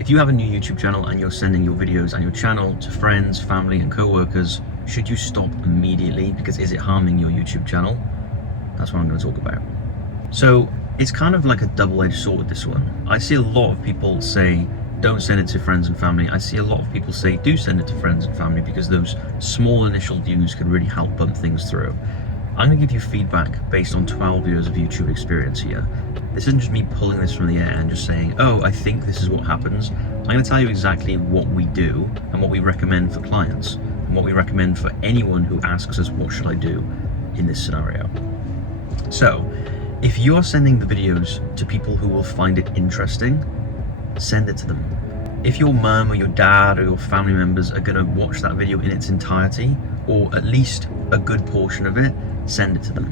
if you have a new YouTube channel and you're sending your videos and your channel to friends, family and co-workers, should you stop immediately? Because is it harming your YouTube channel? That's what I'm going to talk about. So it's kind of like a double-edged sword, this one. I see a lot of people say, don't send it to friends and family. I see a lot of people say, do send it to friends and family, because those small initial views could really help bump things through. I'm going to give you feedback based on 12 years of YouTube experience here. This isn't just me pulling this from the air and just saying, oh, I think this is what happens. I'm going to tell you exactly what we do and what we recommend for clients and what we recommend for anyone who asks us, what should I do in this scenario? So, if you're sending the videos to people who will find it interesting, send it to them. If your mum or your dad or your family members are going to watch that video in its entirety, or at least a good portion of it, send it to them.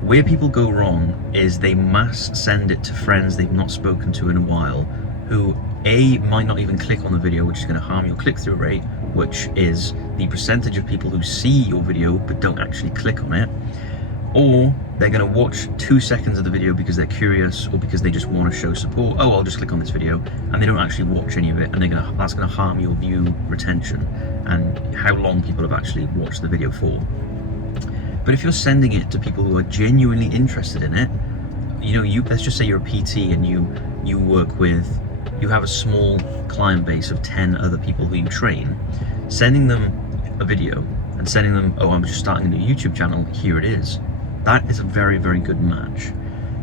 Where people go wrong is they mass send it to friends they've not spoken to in a while, who A, might not even click on the video, which is going to harm your click-through rate, which is the percentage of people who see your video but don't actually click on it, or they're going to watch 2 seconds of the video because they're curious or because they just want to show support. Oh, I'll just click on this video, and they don't actually watch any of it, and that's going to harm your view retention and how long people have actually watched the video for. But if you're sending it to people who are genuinely interested in it, let's just say you're a PT and you have a small client base of 10 other people who you train, sending them a video and sending them, oh, I'm just starting a new YouTube channel, here it is. That is a very, very good match.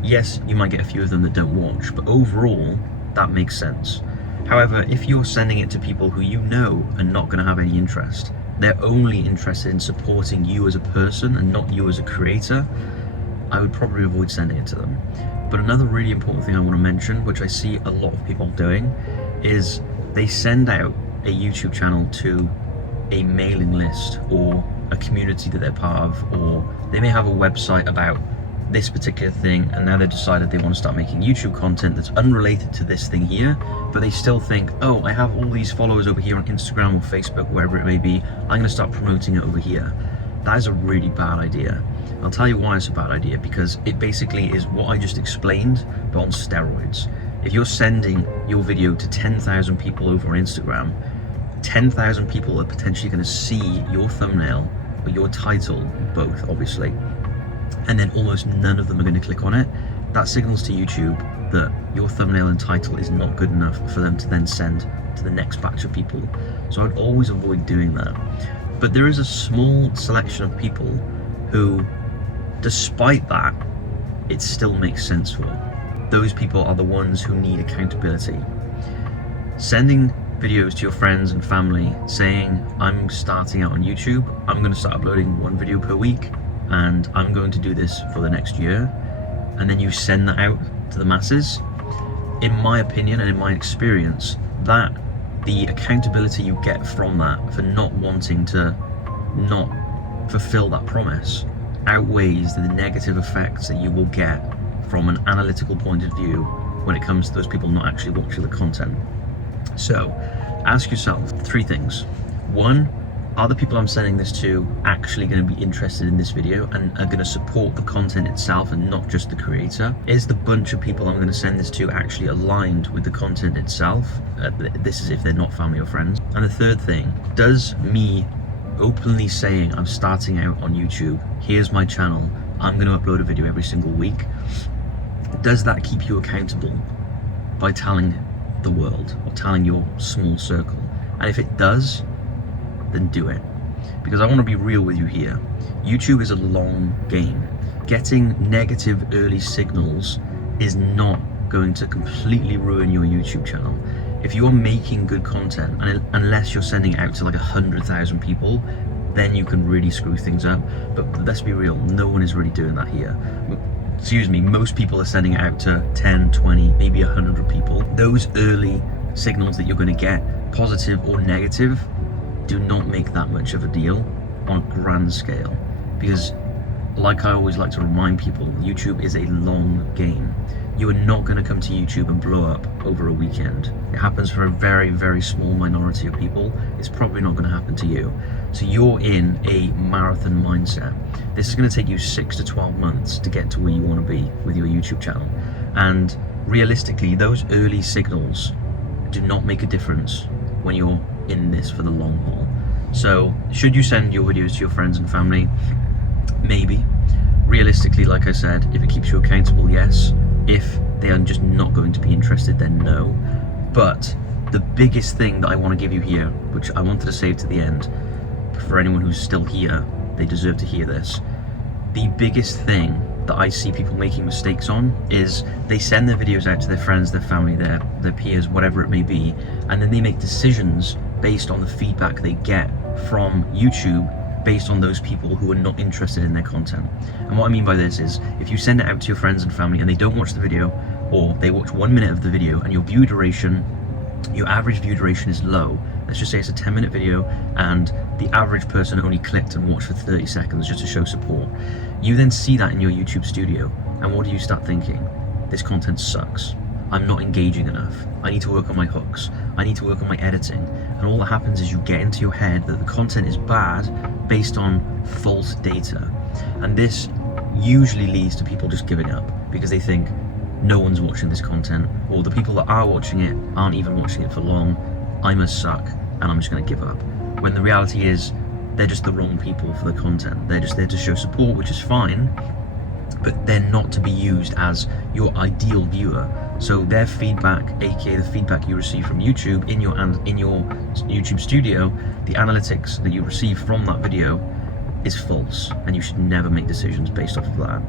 Yes, you might get a few of them that don't watch, but overall, that makes sense. However, if you're sending it to people who you know are not going to have any interest, they're only interested in supporting you as a person and not you as a creator, I would probably avoid sending it to them. But another really important thing I want to mention, which I see a lot of people doing, is they send out a YouTube channel to a mailing list or a community that they're part of, or they may have a website about this particular thing, and now they've decided they want to start making YouTube content that's unrelated to this thing here, but they still think, oh, I have all these followers over here on Instagram or Facebook, wherever it may be, I'm going to start promoting it over here. That is a really bad idea. I'll tell you why it's a bad idea, because it basically is what I just explained, but on steroids. If you're sending your video to 10,000 people over on Instagram, 10,000 people are potentially going to see your thumbnail or your title, both obviously, and then almost none of them are going to click on it. That signals to YouTube that your thumbnail and title is not good enough for them to then send to the next batch of people. So I'd always avoid doing that. But there is a small selection of people who, despite that, it still makes sense for. Those people are the ones who need accountability. Sending videos to your friends and family saying, I'm starting out on YouTube, I'm going to start uploading 1 video per week, and I'm going to do this for the next year, and then you send that out to the masses, in my opinion and in my experience, that the accountability you get from that for not wanting to not fulfill that promise outweighs the negative effects that you will get from an analytical point of view when it comes to those people not actually watching the content. So ask yourself 3 things. 1, are the people I'm sending this to actually going to be interested in this video and are going to support the content itself and not just the creator? Is the bunch of people I'm going to send this to actually aligned with the content itself? This is if they're not family or friends. And the 3rd thing, does me openly saying I'm starting out on YouTube, here's my channel, I'm going to upload a video every single week, does that keep you accountable by telling the world or telling your small circle? And if it does, then do it. Because I want to be real with you here. YouTube is a long game. Getting negative early signals is not going to completely ruin your YouTube channel. If you're making good content, and unless you're sending it out to like 100,000 people, then you can really screw things up. But let's be real, no one is really doing that here. Excuse me, most people are sending it out to 10, 20, maybe 100 people. Those early signals that you're going to get, positive or negative, do not make that much of a deal on a grand scale, because like I always like to remind people, YouTube is a long game. You are not going to come to YouTube and blow up over a weekend. It happens for a very, very small minority of people. It's probably not going to happen to you. So you're in a marathon mindset. This is going to take you 6 to 12 months to get to where you want to be with your YouTube channel. And realistically, those early signals do not make a difference when you're in this for the long haul. So should you send your videos to your friends and family? Maybe. Realistically, like I said, if it keeps you accountable, yes. If they are just not going to be interested, then no. But the biggest thing that I want to give you here, which I wanted to save to the end, for anyone who's still here, they deserve to hear this. The biggest thing that I see people making mistakes on is they send their videos out to their friends, their family, their peers, whatever it may be, and then they make decisions based on the feedback they get from YouTube, based on those people who are not interested in their content. And what I mean by this is, if you send it out to your friends and family and they don't watch the video, or they watch 1 minute of the video and your average view duration is low, let's just say it's a 10-minute video and the average person only clicked and watched for 30 seconds just to show support. You then see that in your YouTube studio, and what do you start thinking? This content sucks. I'm not engaging enough. I need to work on my hooks. I need to work on my editing. And all that happens is you get into your head that the content is bad based on false data. And this usually leads to people just giving up because they think no one's watching this content, or the people that are watching it aren't even watching it for long. I must suck and I'm just going to give up. When the reality is they're just the wrong people for the content. They're just there to show support, which is fine, but they're not to be used as your ideal viewer. So their feedback, aka the feedback you receive from YouTube in your YouTube studio, the analytics that you receive from that video is false, and you should never make decisions based off of that.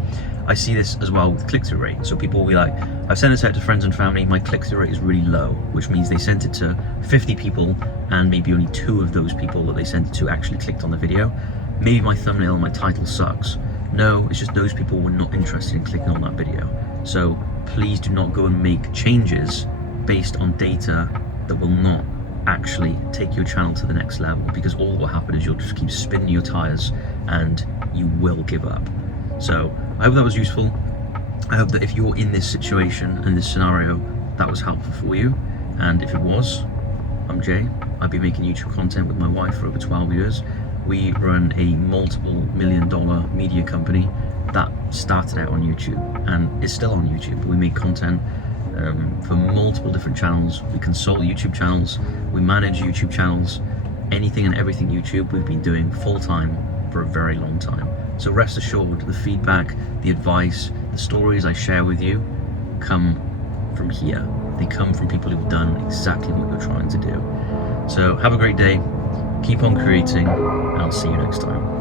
I see this as well with click-through rate. So people will be like, I've sent this out to friends and family, my click-through rate is really low, which means they sent it to 50 people and maybe only 2 of those people that they sent it to actually clicked on the video. Maybe my thumbnail and my title sucks. No, it's just those people were not interested in clicking on that video. So please do not go and make changes based on data that will not actually take your channel to the next level, because all that will happen is you'll just keep spinning your tires and you will give up. So I hope that was useful. I hope that if you're in this situation and this scenario, that was helpful for you. And if it was, I'm Jay. I've been making YouTube content with my wife for over 12 years. We run a multiple $1 million media company that started out on YouTube and is still on YouTube. We make content for multiple different channels. We consult YouTube channels, we manage YouTube channels, anything and everything YouTube we've been doing full time for a very long time. So rest assured, the feedback, the advice, the stories I share with you come from here. They come from people who've done exactly what you're trying to do. So have a great day, keep on creating, and I'll see you next time.